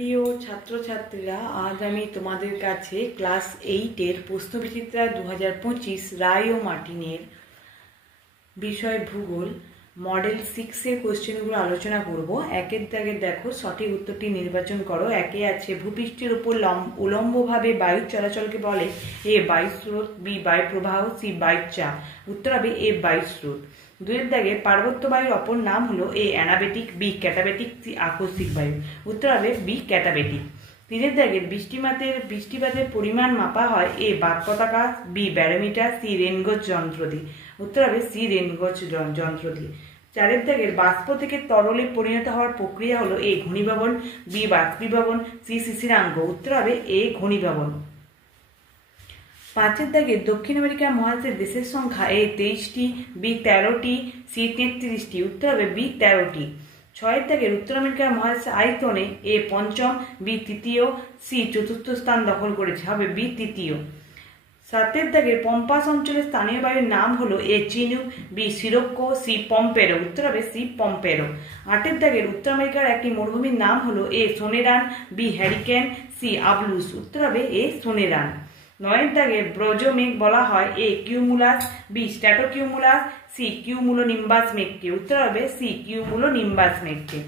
প্রিয় ছাত্রছাত্রীরা, আজ আমি তোমাদের কাছে ক্লাস 8-এর প্রশ্নবিচিত্রা 2025 রায় ও মার্টিনের বিষয় ভূগোল মডেল 6-এর কোশ্চেনগুলো আলোচনা করব। একের দাগে দেখো, সঠিক উত্তরটি নির্বাচন করো। একে আছে, ভূপৃষ্ঠের উপর উলম্বভাবে বায়ু চলাচলকে বলে এ বায়ু স্রোত, বি বায়ু প্রবাহ, সি বায়ু চাপ। উত্তর হবে এ বায়ু স্রোত। দুয়ের দাগে, পার্বত্য বায়ুর অপর নাম হলো এ অ্যানাবেটিক, বি ক্যাটাবেটিক, সি আকস্মিক বায়ু। উত্তর হবে বি ক্যাটাবেটিক। তিনের দাগের, বৃষ্টিপাতের পরিমাণ মাপা হয় এ বাক পতাকা, বি ব্যারোমিটার, সি রেনগজ যন্ত্র দিয়ে। উত্তর হবে সি রেনগজ যন্ত্র দিয়ে। চারের দাগের, বাষ্প থেকে তরলে পরিণত হওয়ার প্রক্রিয়া হলো এ ঘনীভবন, বি বাষ্পীভবন, সি শিশিরাঙ্গ। উত্তর হবে এ ঘনীভবন। পাঁচের দাগে, দক্ষিণ আমেরিকা মহাদেশের দেশের সংখ্যা এ 23টি, বি 13টি, সি 33টি। উত্তর হবে বি 13টি। ছয়ের দাগের, উত্তর আমেরিকার মহাদেশের আয়তনে এ পঞ্চম, বি তৃতীয়, সি চতুর্থ স্থান দখল করেছে, হবে বি তৃতীয়। সাতের দাগের, পম্পাস অঞ্চলের স্থানীয় বায়ুর নাম হলো এ চিনুক, বি সিরোক্কো, সি পম্পেরো। উত্তর হবে সি পম্পেরো। আটের দাগের, উত্তর আমেরিকার একটি মরুভূমির নাম হলো A Sonoran, B hurricane, C আবলুস। উত্তর হবে এ সোনেরান। নয়ের দাগের, ব্রজমেঘ বলা হয় A cumulus, B stratocumulus, C cumulonimbus মেঘকে। উত্তর হবে সি কিউমুলোনিম্বাস মেঘকে।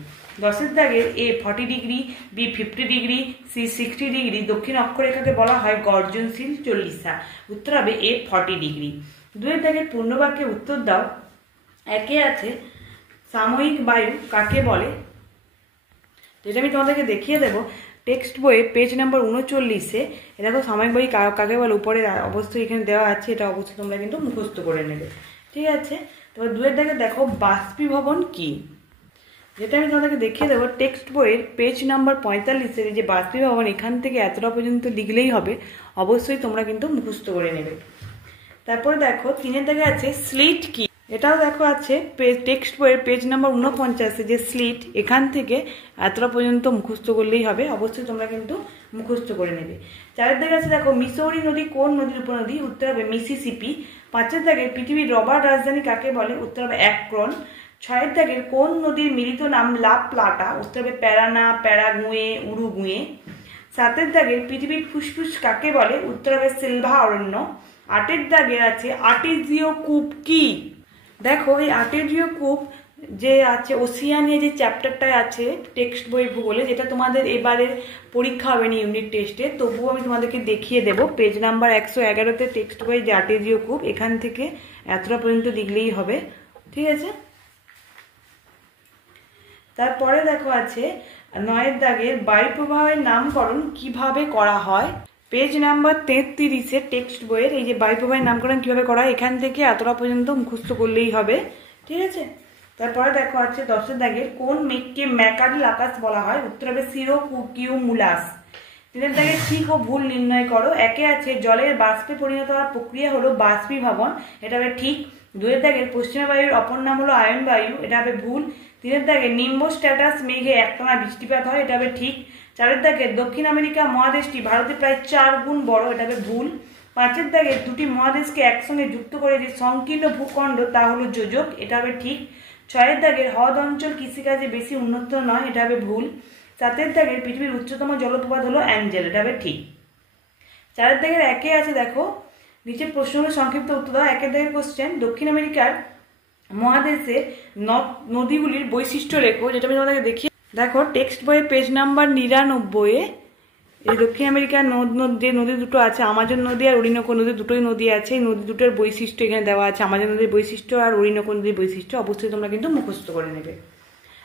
দশের দাগের, A 40 degree, B 50 degree, C 60 degree দক্ষিণ অক্ষরেখাকে বলা হয় গর্জনশীল চল্লিশা। উত্তর হবে এ 40 ডিগ্রি। দুয়ের দাগের, পূর্ণবাক্যে উত্তর দাও। একে আছে, সাময়িক বায়ু কাকে বলে, যেটা আমি তোমাদেরকে দেখিয়ে দেবো টেক্সট বইয়ে পেজ নাম্বার 39-এ। দেখো, সাময়িক বায়ু কাকে বলে উপরে অবশ্যই এখানে দেওয়া আছে, এটা অবশ্যই তোমরা কিন্তু মুখস্থ করে নেবে। ঠিক আছে, তবে দুয়ের দাগে দেখো, বাষ্পীভবন কি, যেটা আমি তোমাদেরকে দেখিয়ে দেবো টেক্সট বইয়ের পেজ নাম্বার 45-এর। যে বাষ্পীভবন, এখান থেকে এতটা পর্যন্ত লিখলেই হবে, অবশ্যই তোমরা কিন্তু মুখস্থ করে নেবে। তারপরে দেখো, তিনের দাগে আছে স্লিট কি, এটাও দেখো আছে টেক্সট বইয়ের পেজ নাম্বার 49-এ। যে স্লিট, এখান থেকে এতটা পর্যন্ত মুখস্থ করলেই হবে, অবশ্যই তোমরা কিন্তু মুখস্থ করে নেবে। চারের দাগে আছে দেখো, মিসৌরি নদী কোন নদীর উপনদী। উত্তর হবে মিসিসিপি। পাঁচের দাগে, পৃথিবীর রবার রাজধানী কাকে বলে। উত্তর হবে অ্যাক্রন। ছয়ের দাগের, কোন নদীর মিলিত নাম লা প্লাটা। উত্তর হবে প্যারানা, প্যারাগুয়ে, উরুগুয়ে। সাতের দাগের, পৃথিবীর ফুসফুস কাকে বলে। উত্তর হবে সিলভা অরণ্য। আটের দাগের আছে, আর্টেজিও কূপ কি। দেখো, এই আর্টেজিও কূপ যে আছে ওসিয়ানিয়া যে চ্যাপ্টারটায় আছে টেক্সট বই ভূগোলে, যেটা তোমাদের এবারের পরীক্ষা হবে না ইউনিট টেস্টে, তবুও আমি তোমাদেরকে দেখিয়ে দেবো পেজ নাম্বার 111-তে টেক্সট বই যে আর্টেজিও কূপ, এখান থেকে এতটা পর্যন্ত লিখলেই হবে। ঠিক আছে, তারপরে দেখো আছে 9-এর দাগের, বায়ু প্রবাহের নামকরণ কিভাবে করা হয়। পেজ নাম্বার 33-এ টেক্সট বইয়ের এই যে বায়ু প্রবাহের নামকরণ কিভাবে করা হয়, এখান থেকে এতটা পর্যন্ত মুখস্থ করলেই হবে। ঠিক আছে, তারপরে দেখো আছে 10-এর দাগের, কোন মেঘকে ম্যাকারিল আকাশ বলা হয়। উত্তর হবে সিরো কিউমুলাস। 3-এর দাগের, ঠিক ও ভুল নির্ণয় করো। একে আছে, জলের বাষ্পে পরিণত হওয়ার প্রক্রিয়া হলো বাষ্পীভবন, এটা হবে ঠিক। 2-এর দাগের, পশ্চিমা বায়ুর অপর নাম হলো আয়ন বায়ু, এটা হবে ভুল। 3-এর দাগের, নিম্ব স্ট্যাটাস মেঘে একটানা বৃষ্টিপাত হয়, এটা হবে ঠিক। 4-এর দাগের, দক্ষিণ আমেরিকা মহাদেশটি ভারতের প্রায় 4 গুণ বড়, এটা হবে ভুল। 5-এর দাগের, দুটি মহাদেশকে একসঙ্গে যুক্ত করে যে সংকীর্ণ ভূখণ্ড তা হলো যোজক, এটা হবে ঠিক। 6-এর দাগের, হ্রদ অঞ্চল কৃষিকাজে বেশি উন্নত নয়, এটা হবে ভুল। 7-এর দাগের, পৃথিবীর উচ্চতম জলপ্রপাত হলো অ্যাঞ্জেল, এটা হবে ঠিক। 4-এর দাগের একে আছে দেখো, নিচের প্রশ্নগুলো সংক্ষিপ্ত উত্তর দাও। 1-এর দাগের কোশ্চেন, দক্ষিণ আমেরিকার মহাদেশের নদীগুলির বৈশিষ্ট্য লেখো, যেটা আমি তোমাদেরকে দেখি। দেখো, টেক্সট বইয়ে পেজ নাম্বার 99-এ এই দক্ষিণ আমেরিকার যে নদী দুটো আছে, আমাজন নদী আর অরিনোকো নদী, দুটোই নদী আছে। এই নদী দুটোর বৈশিষ্ট্য এখানে দেওয়া আছে, আমাজন নদীর বৈশিষ্ট্য আর অরিনোকো নদীর বৈশিষ্ট্য, অবশ্যই তোমরা কিন্তু মুখস্থ করে নেবে।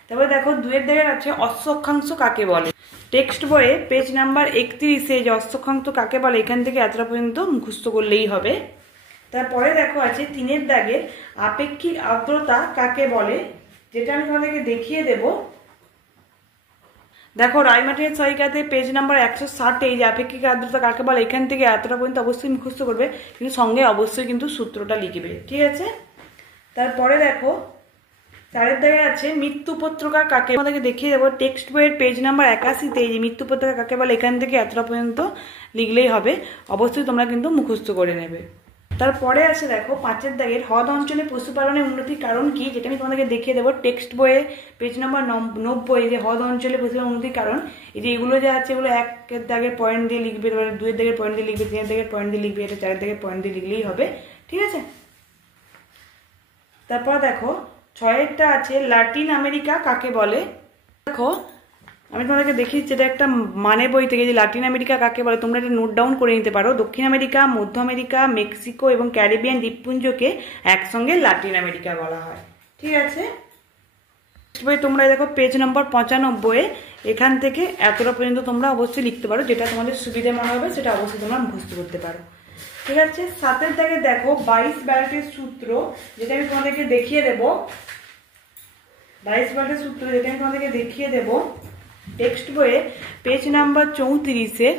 তারপরে দেখো, 2-এর দাগের আছে, অশ্ব অক্ষাংশ কাকে বলে। টেক্সট বইয়ে পেজ নাম্বার 31-এ যে অশ্ব অক্ষাংশ কাকে বলে, এখান থেকে এতটা পর্যন্ত মুখস্থ করলেই হবে। তারপরে দেখো আছে 3-এর দাগের, আপেক্ষিক আর্দ্রতা কাকে বলে, যেটা আমি তোমাদেরকে দেখিয়ে দেব। দেখো, রায়মার্টিনের সহায়িকাতে পেজ নাম্বার 160-এ এই যে আপেক্ষিক আর্দ্রতা কাকে বলে, এখান থেকে এতটা পর্যন্ত অবশ্যই মুখস্থ করবে, কিন্তু সঙ্গে অবশ্যই কিন্তু সূত্রটা লিখবে। ঠিক আছে, তারপরে দেখো 4-এর দাগে আছে, মৃত্যু উপত্যকা কাকে, আমাদেরকে দেখিয়ে দেবো টেক্সট বইয়ের পেজ নাম্বার 81-তে এই যে মৃত্যু উপত্যকা কাকে বলে, এখান থেকে এতটা পর্যন্ত লিখলেই হবে, অবশ্যই তোমরা কিন্তু মুখস্থ করে নেবে। তারপরে আছে দেখো 5 দাগের হ্রদ অঞ্চলে পশুপালনের উন্নতির কারণ কি, যেটা আমি তোমাদেরকে দেখিয়ে দেবো টেক্সট বইয়ে পেজ নাম্বার 90, যে হ্রদ অঞ্চলে পশুপালনের উন্নতির কারণ। এই যে এগুলো যে আছে এগুলো 1 দাগের পয়েন্ট দিয়ে লিখবে, 2 দাগের পয়েন্ট দিয়ে লিখবে, 3 দাগের পয়েন্ট দিয়ে লিখবে, এটা 4 দাগের পয়েন্ট দিয়ে লিখলেই হবে, ঠিক আছে। তারপর দেখো 6টা আছে লাতিন আমেরিকা কাকে বলে। দেখো আমি তোমাদেরকে দেখিয়েছি, এটা একটা মানে বই থেকে, যে লাতিন আমেরিকা কাকে বলে তোমরা এটা নোট ডাউন করে নিতে পারো। দক্ষিণ আমেরিকা, মধ্য আমেরিকা, মেক্সিকো এবং ক্যারিবিয়ান দ্বীপপুঞ্জকে একসঙ্গে লাতিন আমেরিকা বলা হয়, ঠিক আছে। বই তোমরা দেখো পেজ নাম্বার 95, এখান থেকে এতটা পর্যন্ত তোমরা অবশ্যই লিখতে পারো, যেটা তোমাদের সুবিধা মনে হবে সেটা অবশ্যই তোমরা মুখস্থ করতে পারো, ঠিক আছে। 7 দাগে দেখো 22 ব্যালটের সূত্র, যেটা আমি তোমাদেরকে দেখিয়ে দেবো। 22 ব্যালটের সূত্র যেটা আমি তোমাদেরকে দেখিয়ে দেবো টেক্সট বইয়ে পেজ নাম্বার 34-এ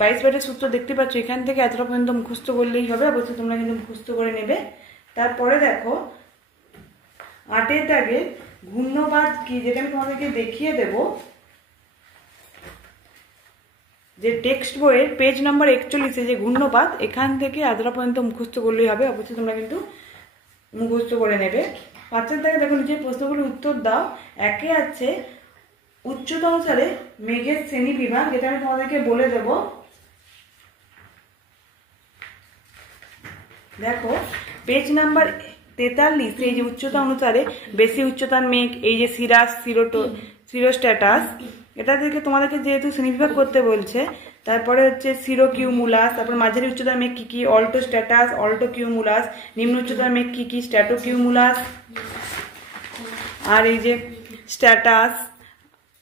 22 ব্যালটের সূত্র দেখতে পাচ্ছ। এখান থেকে এতটা পর্যন্ত মুখস্থ করলেই হবে, অবশ্যই তোমরা কিন্তু মুখস্থ করে নেবে। তারপরে দেখো 8 দাগে ঘূর্ণবাদ কি, যেটা আমি তোমাদেরকে দেখিয়ে দেবো, যে টেক্সট বইয়ের পেজ নাম্বার 41-এ যে ঘূর্ণবাদ, এখান থেকে এতটা পর্যন্ত মুখস্থ করলেই হবে, অবশ্যই তোমরা কিন্তু মুখস্থ করে নেবে। 5 দাগে দেখো নিচে প্রশ্নগুলির উত্তর দাও। 1 আছে উচ্চতা অনুসারে মেঘের শ্রেণী বিভাগ, যেটা আমি তোমাদেরকে বলে দেব। দেখো পেজ নাম্বার 43, এই যে উচ্চতা অনুসারে বেশি উচ্চতার মেঘ, এই যে সিরাস, সিরোস্ট্যাটাস, এটা থেকে তোমাদেরকে যেহেতু শ্রেণীবিভাগ করতে বলছে, তারপরে হচ্ছে সিরোকিউমুলাস, তারপর মাঝারি উচ্চতার মেঘ কি কি, অল্টোস্ট্যাটাস, অল্টোকিউমুলাস, নিম্ন উচ্চতার মেঘ কি কি, স্ট্র্যাটোকিউমুলাস, আর এই যে স্ট্যাটাস,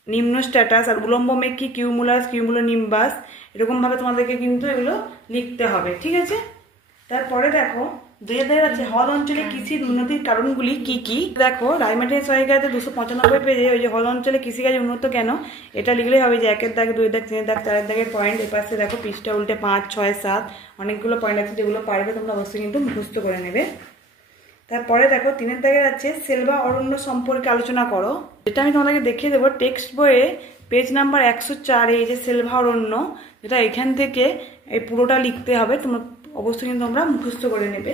নিম্ন স্ট্যাটাস, আর উলম্ব মেঘ কি, কিউমুলাস, কিউমুলোনিম্বাস, এরকমভাবে তোমাদেরকে কিন্তু এগুলো লিখতে হবে, ঠিক আছে। তারপরে দেখো 2 আছে হ্রদ অঞ্চলে কৃষির উন্নতির কারণগুলি কি কি। দেখো রায়মাটির সহায়িকাতে 295 পেজে ওই যে হ্রদ অঞ্চলে কৃষিকাজ উন্নত কেন, এটা লিখলেই হবে যে 1 দাগ, 2 দাগ, 3 দাগ, 4 দাগের পয়েন্ট। এর পাশে দেখো পৃষ্ঠা উল্টে 5, 6, 7 অনেকগুলো পয়েন্ট আছে, যেগুলো পারবে তোমরা অবশ্যই কিন্তু মুখস্থ করে নেবে। তারপরে দেখো 3 দাগের আছে সেলভা অরণ্য সম্পর্কে আলোচনা করো, যেটা আমি তোমাদেরকে দেখিয়ে দেবো টেক্সট বইয়ে পেজ নাম্বার 104, এই যে সেলভা অরণ্য, যেটা এখান থেকে এই পুরোটা লিখতে হবে, তোমরা অবশ্যই কিন্তু তোমরা মুখস্থ করে নেবে,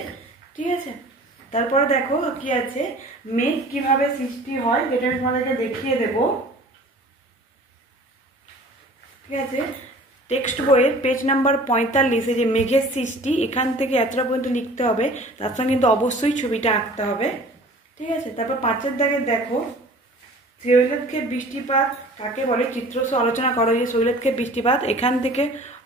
ঠিক আছে। তারপরে দেখো কি আছে মেঘ কিভাবে সৃষ্টি হয়, যেটা আমি তোমাদেরকে দেখিয়ে দেব, ঠিক আছে। টেক্সট বইয়ের পেজ নাম্বার 45, এই যে মেঘের সৃষ্টি, এখান থেকে এতটা পর্যন্ত লিখতে হবে, তার সঙ্গে কিন্তু অবশ্যই ছবিটা আঁকতে হবে, ঠিক আছে। তারপর 5 দাগে দেখো শৈলক্ষেপ বৃষ্টিপাত কাকে বলে, চিত্রসহ আলোচনা করো। যে শৈলক্ষেপ বৃষ্টিপাত, এখান থেকে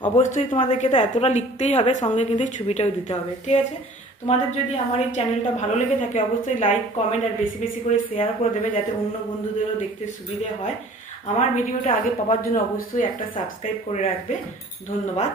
অবশ্যই তোমাদেরকে তো এতটা লিখতেই হবে, সঙ্গে কিন্তু ছবিটাও দিতে হবে, ঠিক আছে। তোমাদের যদি আমার এই চ্যানেলটা ভালো লেগে থাকে অবশ্যই লাইক, কমেন্ট আর বেশি বেশি করে শেয়ার করে দেবে, যাতে অন্য বন্ধুদেরও দেখতে সুবিধে হয়। আমার ভিডিওটা আগে পাওয়ার জন্য অবশ্যই একটা সাবস্ক্রাইব করে রাখবে। ধন্যবাদ।